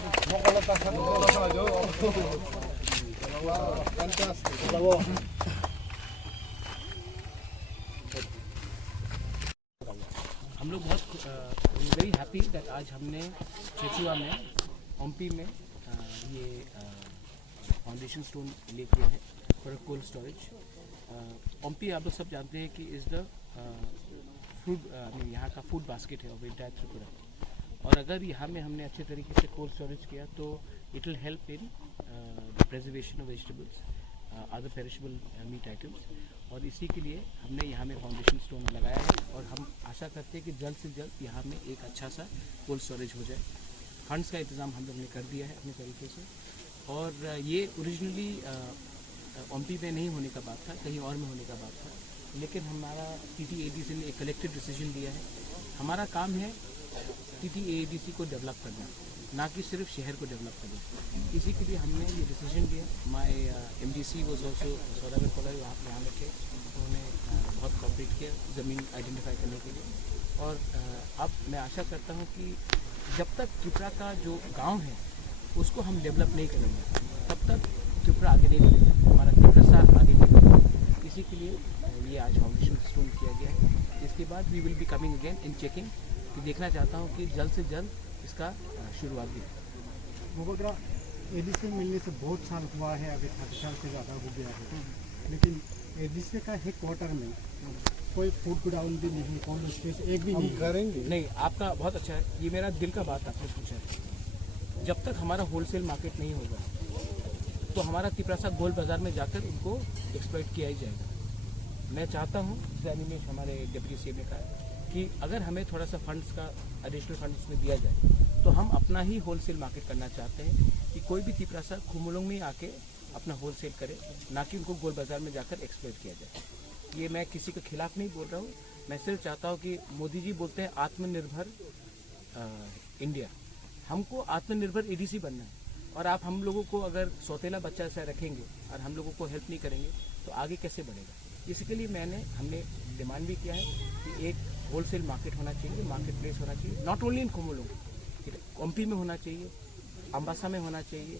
हम लोग बहुत वेरी हैप्पी दैट आज हमने चेचुआ में ओम्पी में ये फाउंडेशन स्टोन ले किया है फॉर कोल्ड स्टोरेज। ओम्पी आप लोग सब जानते हैं कि इज़ द फूड यहाँ का फूड बास्केट है ऑफ एंटायर त्रिपुरा, और अगर यहाँ में हमने अच्छे तरीके से कोल्ड स्टोरेज किया तो it will help in preservation of vegetables, other perishable meat items, और इसी के लिए हमने यहाँ में फाउंडेशन स्टोन लगाया है। और हम आशा करते हैं कि जल्द से जल्द यहाँ में एक अच्छा सा कोल्ड स्टोरेज हो जाए। फंड्स का इंतज़ाम हम लोग ने कर दिया है अपने तरीके से, और ये ओरिजिनली ओम्पी में नहीं होने का बात था, कहीं और में होने का बात था, लेकिन हमारा TTADC ने एक कलेक्टिव डिसीजन लिया है। हमारा काम है TTADC को डेवलप करना, ना कि सिर्फ शहर को डेवलप करना। इसी के लिए हमने ये डिसीजन लिया। My MDC was also Saurabh Cola वहाँ पर यहाँ थे, उन्होंने बहुत कॉपरेट किया ज़मीन आइडेंटिफाई करने के लिए। और अब मैं आशा करता हूँ कि जब तक त्रिपुरा का जो गांव है उसको हम डेवलप नहीं करेंगे तब तक त्रिपुरा आगे नहीं बढ़ेगा, हमारा त्रिपुरा आगे नहीं बढ़ेगा। इसी के लिए ये आज फाउंडेशन स्टोन किया गया है। इसके बाद we will be coming again in checking, कि देखना चाहता हूँ कि जल्द से जल्द इसका शुरुआत भी। मुबोदरा ADC मिलने से बहुत साल हुआ है, अभी 30 साल से ज़्यादा हो गया है, लेकिन ADC का हेड क्वार्टर में कोई फूड गोडाउन भी नहीं, कोल्ड स्पेस एक भी नहीं करेंगे। नहीं, आपका बहुत अच्छा है, ये मेरा दिल का बात आपने पूछा है। जब तक हमारा होलसेल मार्केट नहीं होगा तो हमारा त्रिपुरा गोल बाज़ार में जाकर उनको एक्सप्लॉइट किया ही जाएगा। मैं चाहता हूँ, जैसे में हमारे डिप्टी CM ने कहा कि अगर हमें थोड़ा सा फंड्स का एडिशनल फंड्स में दिया जाए तो हम अपना ही होलसेल मार्केट करना चाहते हैं, कि कोई भी त्रिपुरा खुमुलों में आके अपना होलसेल करे, ना कि उनको गोल बाज़ार में जाकर एक्सप्लॉइट किया जाए। ये मैं किसी के खिलाफ नहीं बोल रहा हूँ, मैं सिर्फ चाहता हूँ कि मोदी जी बोलते हैं आत्मनिर्भर इंडिया, हमको आत्मनिर्भर ADC बनना है। और आप हम लोगों को अगर सौतेला बच्चा ऐसा रखेंगे और हम लोगों को हेल्प नहीं करेंगे तो आगे कैसे बढ़ेगा। इसके लिए हमने डिमांड भी किया है कि एक होलसेल मार्केट होना चाहिए, मार्केट प्लेस होना चाहिए, नॉट ओनली इन कोमोलों, ओम्पी में होना चाहिए, अम्बासा में होना चाहिए,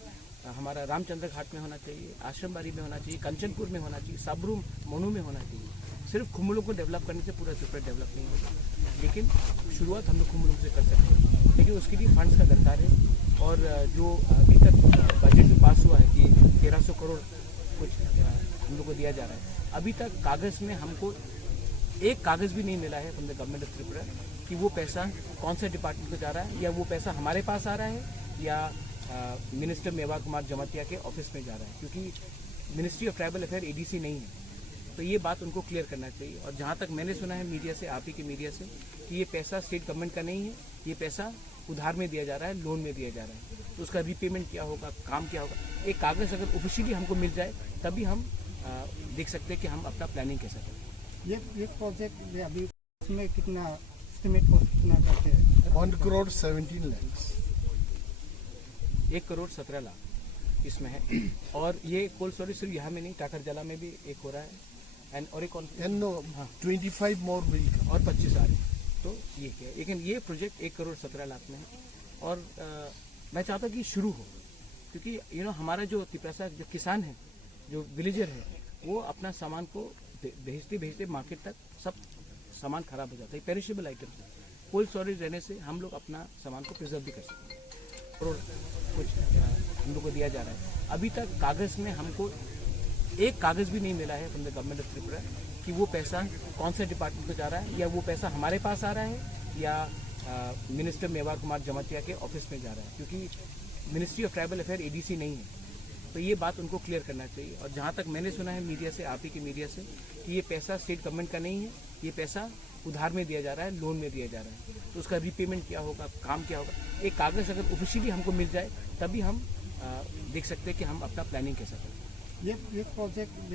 हमारा रामचंद्र घाट में होना चाहिए, आश्रमबाड़ी में होना चाहिए, कंचनपुर में होना चाहिए, साबरू मोनू में होना चाहिए। सिर्फ खुमुलों को डेवलप करने से पूरा त्रिपुरा डेवलप नहीं होगा, लेकिन शुरुआत हम लोग खुमुलों से कर सकते हैं, लेकिन उसके लिए फंड्स का दरकार है। और जो अभी तक बजट में पास हुआ है कि 1300 करोड़ कुछ हम लोग को दिया जा रहा है, अभी तक कागज़ में हमको एक कागज़ भी नहीं मिला है from the government of Tripura कि वो पैसा कौन सा डिपार्टमेंट को जा रहा है, या वो पैसा हमारे पास आ रहा है या मिनिस्टर मेवार कुमार जमातिया के ऑफिस में जा रहा है, क्योंकि ministry of tribal affair ADC नहीं है। तो ये बात उनको क्लियर करना चाहिए। और जहाँ तक मैंने सुना है मीडिया से, आप ही के मीडिया से, कि ये पैसा स्टेट गवर्नमेंट का नहीं है, ये पैसा उधार में दिया जा रहा है, लोन में दिया जा रहा है, तो उसका रीपेमेंट क्या होगा, काम क्या होगा, एक कागज़ अगर ऑफिशियली हमको मिल जाए तभी हम देख सकते हैं कि हम अपना प्लानिंग कैसे करें। ये प्रोजेक्ट अभी इसमें कितना एस्टिमेट कॉस्ट कितना करते हैं? 1 करोड़ 17 लाख, 1 करोड़ 17 लाख इसमें है। और ये कोल्ड स्टोरेज सिर्फ यहाँ में नहीं, टाकरजला में भी एक हो रहा है, एंड और एक 25 मोर विल और 25 आ रहे हैं। तो ये क्या है, लेकिन ये प्रोजेक्ट 1 करोड़ 17 लाख में है। और मैं चाहता कि शुरू हो, क्योंकि हमारा जो त्रिपुरा जो किसान है, जो विलेजर है, वो अपना सामान को भेजते भेजते मार्केट तक सब सामान खराब हो जाता है, पेरिशेबल आइटम्स है। कोल्ड स्टोरेज रहने से हम लोग अपना सामान को प्रिजर्व भी कर सकते हैं। और कुछ हम लोग को दिया जा रहा है, अभी तक कागज़ में हमको एक कागज़ भी नहीं मिला है from the government of Tripura कि वो पैसा कौन सा डिपार्टमेंट को जा रहा है, या वो पैसा हमारे पास आ रहा है या मिनिस्टर मेवार कुमार जमातिया के ऑफिस में जा रहा है, क्योंकि ministry of tribal affair ADC नहीं है। तो ये बात उनको क्लियर करना चाहिए। और जहाँ तक मैंने सुना है मीडिया से, आप ही के मीडिया से, कि ये पैसा स्टेट गवर्नमेंट का नहीं है, ये पैसा उधार में दिया जा रहा है, लोन में दिया जा रहा है, तो उसका रीपेमेंट क्या होगा, काम क्या होगा, एक कागज़ अगर ऑफिशियली हमको मिल जाए तभी हम देख सकते हैं कि हम अपना प्लानिंग कैसे करें। ये प्रोजेक्ट